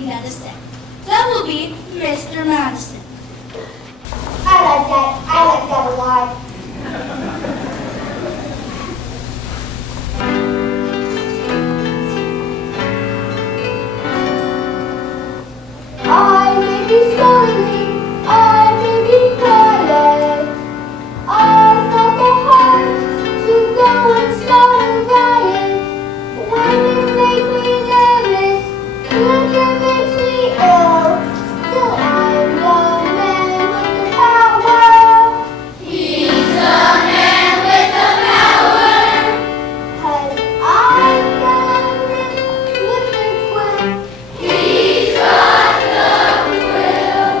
anything that is said. That will be Mr. Madison. I like that. I like that a lot. I may be slowly, I may be quiet. I've got the heart to go and start a riot. When you make me nervous, liquor makes me ill. Still I'm the man with the power. He's the man with the power. 'Cause I've got a wicked will. He's got the will.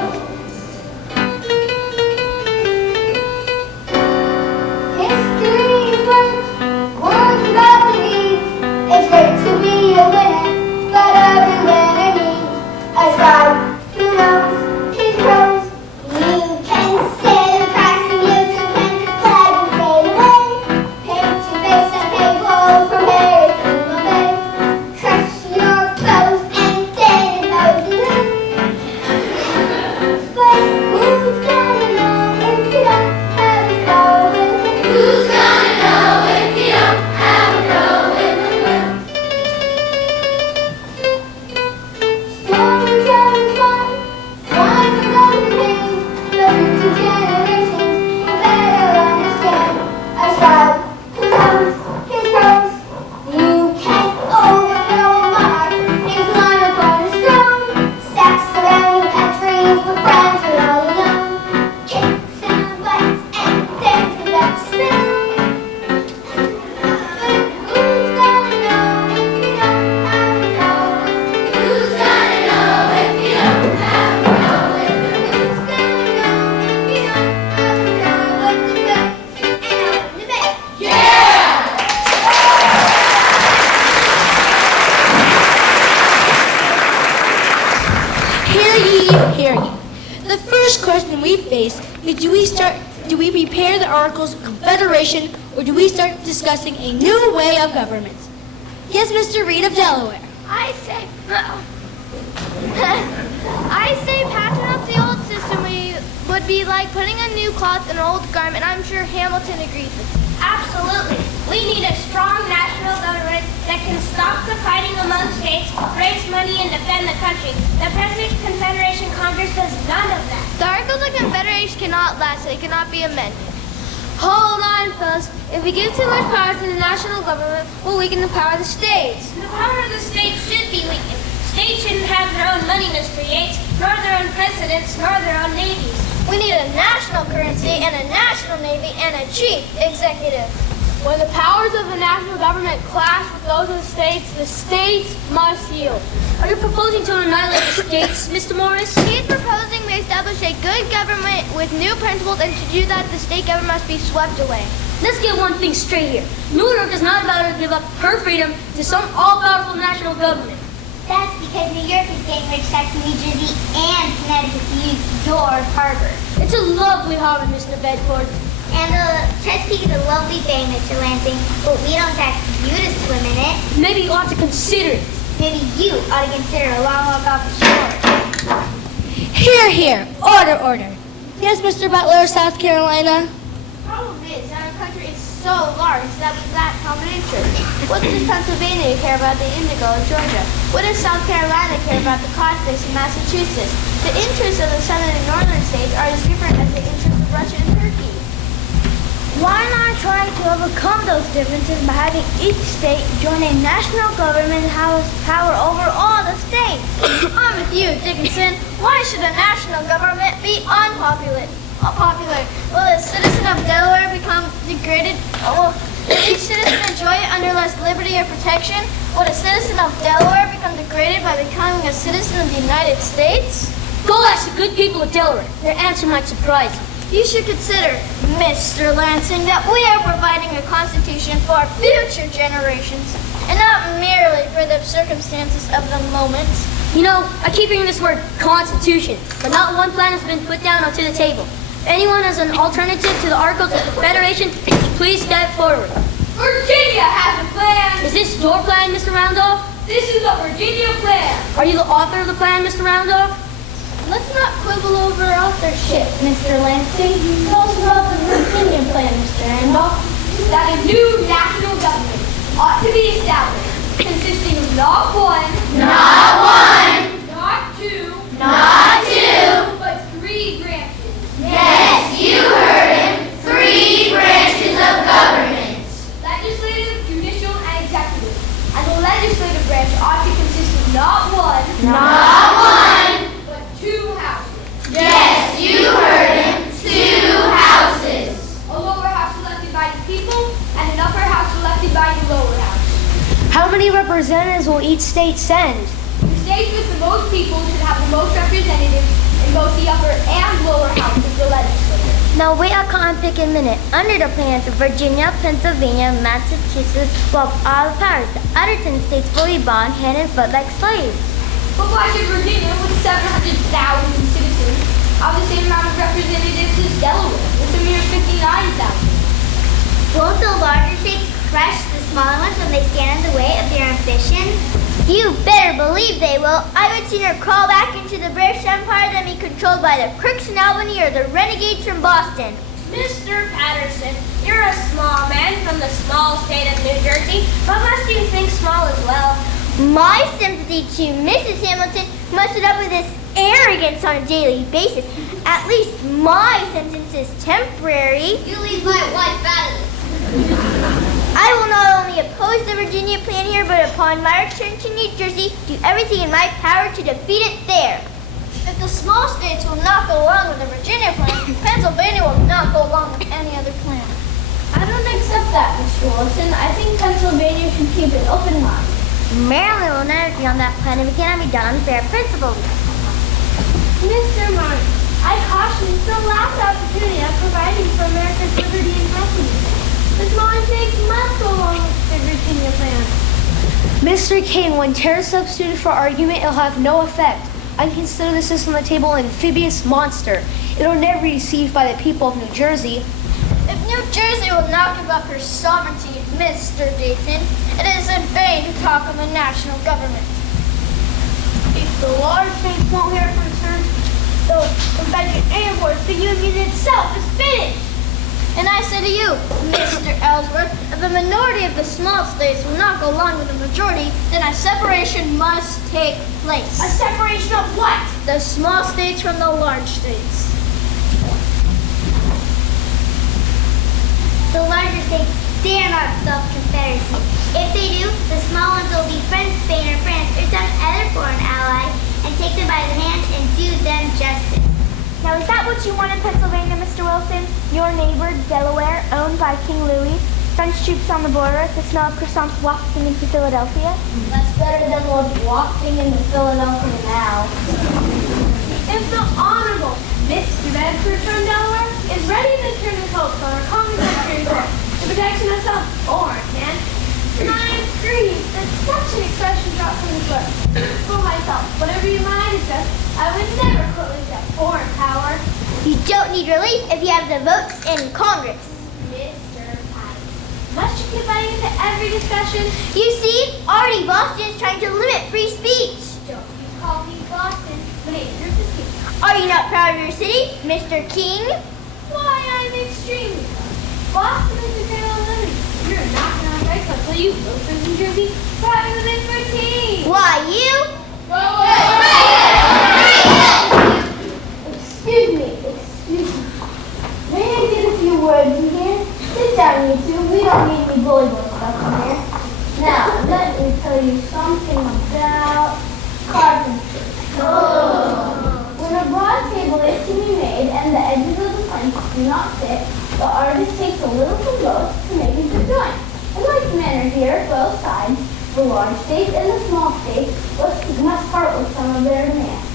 History's words without the deeds. It's great to be a winner, but every winner needs a scout who knows his pros. You can say the cracks and you can flag and fade away. Paint your face and pay clothes from Paris to Bombay. Crush your clothes and then it knows you win. But who's gonna know if you don't have a go with it? Who's gonna know if you don't have a go with the will? Storytelling fun, fun for those who think. The future generations will better understand. A child who knows his pros. You can overthrow a monarch and climb upon his throne. Stack surrounding countries with friends who are all alone. Kicks and bites and then to that spin. But who's gonna know if you don't have a go with it? Who's gonna know if you don't have a go with it? Who's gonna know if you don't have a go with the will? And out in the bay. Hear ye, hear ye. The first question we face is do we repair the Articles of Confederation or do we start discussing a new way of government? Yes, Mr. Reed of Delaware. I say patching up the old system would be like putting a new cloth in an old garment. I'm sure Hamilton agrees with me. Absolutely. We need a strong national government that can stop the fighting among states, raise money, and defend the country. The present Confederation Congress does none of that. The Articles of Confederation cannot last. They cannot be amended. Hold on, fellas. If we give too much power to the national government, we'll weaken the power of the states. The power of the states should be weakened. States shouldn't have their own money, Mr. Yates, nor their own presidents, nor their own navies. We need a national currency and a national navy and a chief executive. When the powers of the national government clash with those of the states must yield. Are you proposing to annihilate the states, Mr. Morris? He's proposing we establish a good government with new principles, and to do that, the state government must be swept away. Let's get one thing straight here. New York is not about to give up her freedom to some all-powerful national government. That's because New York is getting rich tax New Jersey and Connecticut to use your harbor. It's a lovely harbor, Mr. Bedford. And the Chesapeake is a lovely bay, Mr. Lansing, but we don't tax you to swim in it. Maybe you ought to consider it. Maybe you ought to consider a long walk off the shore. Hear, hear. Order, order. Yes, Mr. Butler, South Carolina. The problem is that our country is so large that we lack common interests. What does Pennsylvania care about the indigo of Georgia? What does South Carolina care about the codfish in Massachusetts? The interests of the southern and northern states are as different as the interests of Russia and Turkey. Why not try to overcome those differences by having each state join a national government that has power over all the states? I'm with you, Dickinson. Why should a national government be unpopular? Will a citizen of Delaware become degraded? Will each citizen enjoy it under less liberty or protection? Would a citizen of Delaware become degraded by becoming a citizen of the United States? Go ask the good people of Delaware. Their answer might surprise you. You should consider, Mr. Lansing, that we are providing a constitution for future generations, and not merely for the circumstances of the moment. You know, I keep hearing this word constitution, but not one plan has been put down onto the table. If anyone has an alternative to the Articles of Confederation, please step forward. Virginia has a plan. Is this your plan, Mr. Randolph? This is the Virginia Plan. Are you the author of the plan, Mr. Roundoff? Let's not quibble over authorship, Mr. Lansing. Tell us about the Virginia Plan, Mr. Randolph. That a new national government ought to be established, consisting of not one, not two, but three branches. Yes, you heard him. 3 branches of government. Legislative, judicial, and executive. And the legislative branch ought to consist of not one, but 2 houses. Yes, you heard him. 2 houses. A lower house elected by the people, and an upper house elected by the lower house. How many representatives will each state send? The states with the most people should have the most representatives in both the upper and lower house of the legislature. Now wait a pick a minute. Under the plans, Virginia, Pennsylvania, Massachusetts will have all the powers. The other 10 states will be bound hand and foot like slaves. But why should Virginia, with 700,000 citizens, have the same amount of representatives as Delaware, with a mere 59,000? Won't the larger states crush the smaller ones when they stand in the way of their ambitions? You better believe they will. I would sooner crawl back into the British Empire than be controlled by the crooks in Albany or the renegades from Boston. Mr. Patterson, you're a small man from the small state of New Jersey, but must you think small as well? My sympathy to Mrs. Hamilton must put up with this arrogance on a daily basis. At least my sentence is temporary. You leave my wife out of this. I will not only oppose the Virginia plan here, but upon my return to New Jersey, do everything in my power to defeat it there. If the small states will not go along with the Virginia plan, Pennsylvania will not go along with any other plan. I don't accept that, Mr. Wilson. I think Pennsylvania should keep an open mind. Maryland will never agree on that plan if it cannot be done on fair principles. Mr. Martin, I caution it's the last opportunity of providing for America's liberty and happiness. The smaller states must go along with the Virginia plan. Mr. King, when terror substituted for argument, it'll have no effect. I consider the system on the table an amphibious monster. It'll never be received by the people of New Jersey. If New Jersey will not give up her sovereignty, Mr. Dayton, it is in vain to talk of a national government. If the large states won't hear concerns, the Confederate Air Force, the Union itself is finished. And I say to you, Mr. Ellsworth, if a minority of the small states will not go along with the majority, then a separation must take place. A separation of what? The small states from the large states. The larger states dare not self-confederacy. If they do, the small ones will befriend Spain or France or some other foreign ally and take them by the hand and do them justice. Now, is that what you want in Pennsylvania, Mr. Wilson? Your neighbor, Delaware, owned by King Louis, French troops on the border, the smell of croissants wafting into Philadelphia? That's better than what's wafting into Philadelphia now. If the Honorable Mr. Bedford from Delaware is ready to turn his hopes on our Congress Supreme Court, the protection of some foreign man, and I agree that such an expression dropped from his lips. For myself, whatever you might address, I would never quote a foreign power. You don't need relief if you have the votes in Congress. Mr. Patterson, must you keep butting into every discussion? You see, already Boston is trying to limit free speech. Don't you call me Boston, but it's your city. Are you not proud of your city, Mr. King? Why, I'm extremely proud. Boston is the cradle of liberty. You're knocking on rights until you vote for New Jersey for having the bid for a team. Why, you? Excuse me. May I get a few words in here? Sit down, you two. We don't need any volleyball stuff in here. Now, let me tell you something about carpentry. When a broad table is to be made and the edges of the planks do not fit, the artist takes a little from both to make into a joint. In like manner here, both sides, the large states and the small states, must part with some of their demands.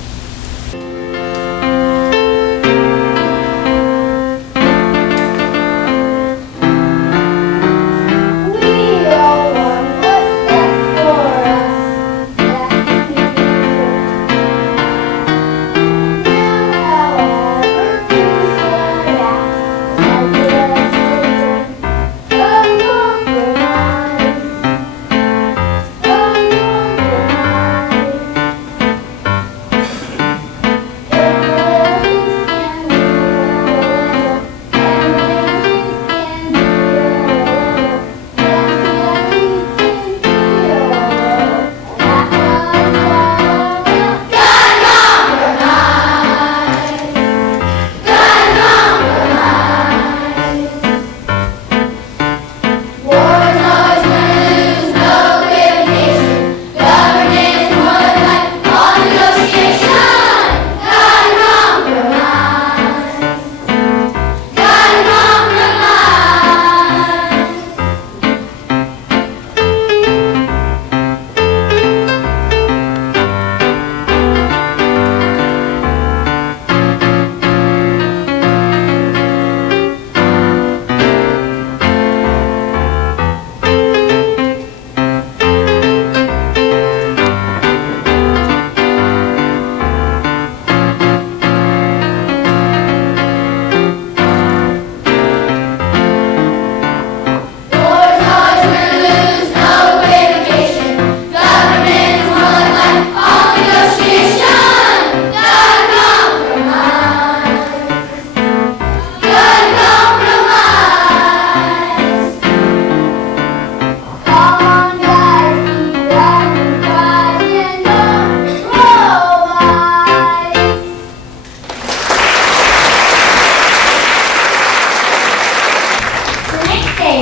We all want what's best for us. That's the now, however, things are asked, as the compromise.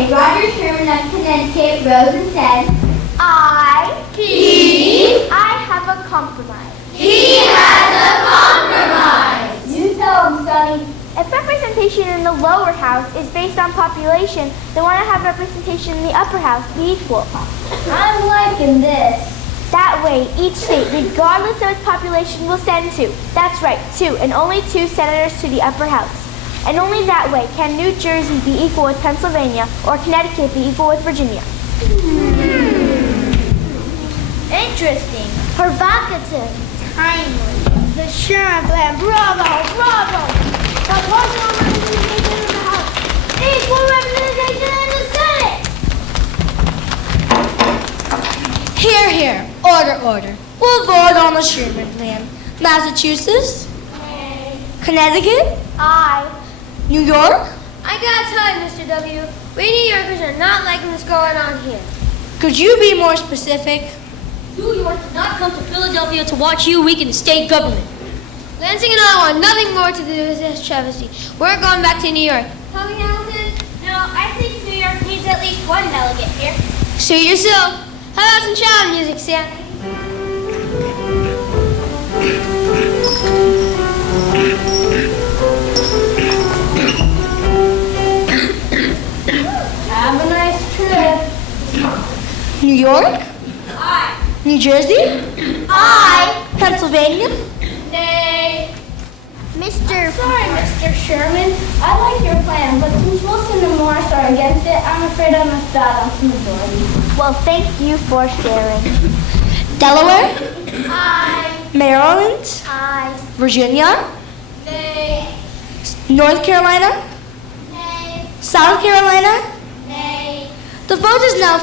Okay, Roger Sherman of Connecticut rose and said, I have a compromise. He has a compromise. You tell him, Sonny. If representation in the lower house is based on population, then why not have representation in the upper house be equal? I'm liking this. That way, each state, regardless of its population, will send two. That's right, two, and only two senators to the upper house. And only that way can New Jersey be equal with Pennsylvania or Connecticut be equal with Virginia. Interesting. Provocative. Timely. The Sherman Plan. Bravo, bravo. Proportional representation in the House. Equal representation in the Senate. Here, here. Order, order. We'll vote on the Sherman Plan. Massachusetts? Connecticut? Aye. New York? I gotta tell you, Mr. W, we New Yorkers are not liking what's going on here. Could you be more specific? New York did not come to Philadelphia to watch you weaken the state government. Lansing and I want nothing more to do with this travesty. We're going back to New York. Tommy Hamilton? No, I think New York needs at least one delegate here. Suit yourself. How about some child music, Sam? Have a nice trip. New York? Aye. New Jersey? Aye. Pennsylvania? Nay. Sorry, Mr. Sherman. I like your plan, but since Wilson and Morris are against it, I'm afraid I must bow down to the majority. Well, thank you for sharing. Delaware? Aye. Maryland? Aye. Virginia? Nay. North Carolina? Nay. South Carolina? Nay. The vote is now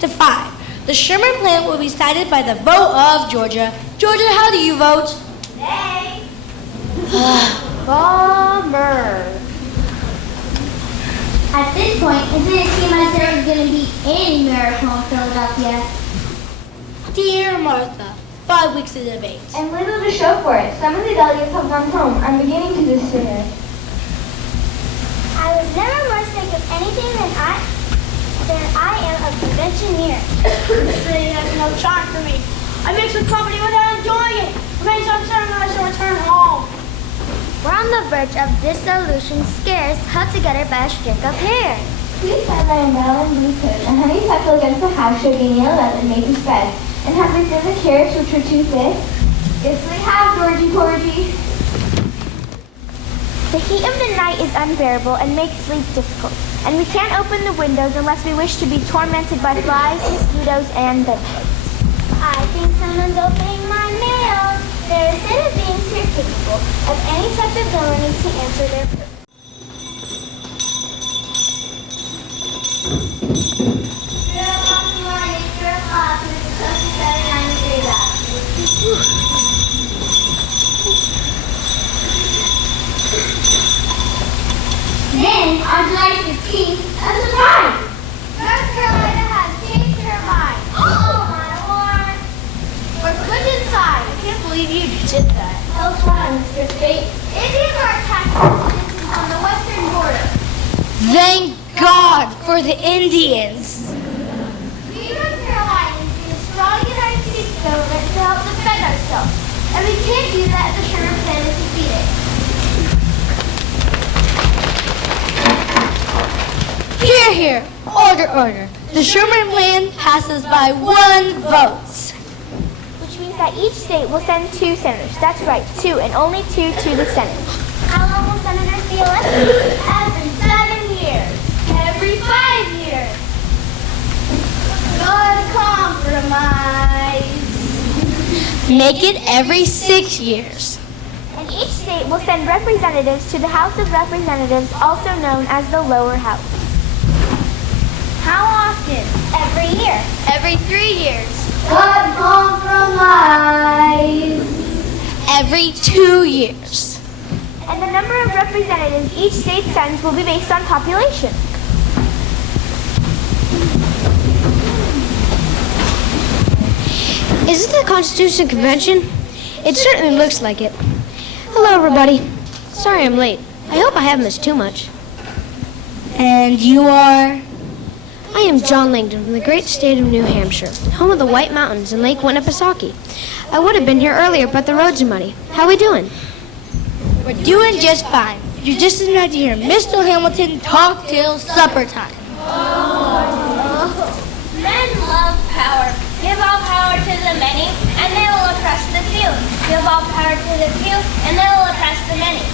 5-5. The Sherman Plan will be cited by the vote of Georgia. Georgia, how do you vote? Nay. Bummer. At this point, it didn't seem like there was going to be any miracle in Philadelphia. Dear Martha, 5 weeks of debate. And little to show for it. Some of the delegates have gone home. I'm beginning to despair. I was never more sick of anything than I am of conventioneer. This city has no charm for me. I mix with company without enjoying it. Remains uncertain when I shall return home. We're on the verge of dissolution, scarce held together by a string of hairs. Please find my umbrella and blue coat, and honeysuckle against the house should be nailed up and made to spread. And have we seen the carrots which were too thick? Yes, we have, Georgie Porgy. The heat of the night is unbearable and makes sleep difficult, and we can't open the windows unless we wish to be tormented by flies, mosquitoes, and bedbugs. I think someone's opening my mail. There are set of beings here capable of any type of villainy to answer their purpose. Then, on July 15th, a surprise! North Carolina has changed her mind. Oh, my lord. We're put inside. I can't believe you did that. Oh, fun, Mr. Spate. Indians are attacking citizens on the western border. Thank God for the Indians. We North Carolinians need a strong United States government to help defend ourselves. And we can't do that if the Sherman Plan is defeated. Here, here. Order, order. The Sherman Plan passes by 1 vote. Which means that each state will send 2 senators. That's right, 2 and only 2 to the Senate. How long will senators be elected? Every 7 years. Every 5 years. Good compromise. Make it every 6 years. And each state will send representatives to the House of Representatives, also known as the lower house. How often? Every year. Every 3 years. Good compromise! Every 2 years. And the number of representatives each state sends will be based on population. Is this the Constitution Convention? It certainly looks like it. Hello, everybody. Sorry I'm late. I hope I haven't missed too much. And you are? I am John Langdon from the great state of New Hampshire, home of the White Mountains and Lake Winnipesaukee. I would have been here earlier, but the roads are muddy. How we doing? We're doing just fine. You're just in time to hear Mr. Hamilton talk till supper time. Men love power. Give all power to the many, and they will oppress the few. Give all power to the few, and they will oppress the many.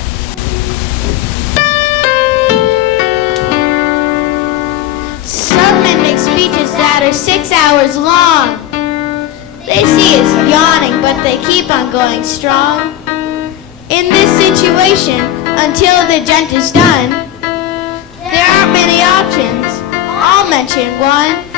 Some men make speeches that are 6 hours long. They see us yawning, but they keep on going strong. In this situation, until the gent is done, there aren't many options. I'll mention one.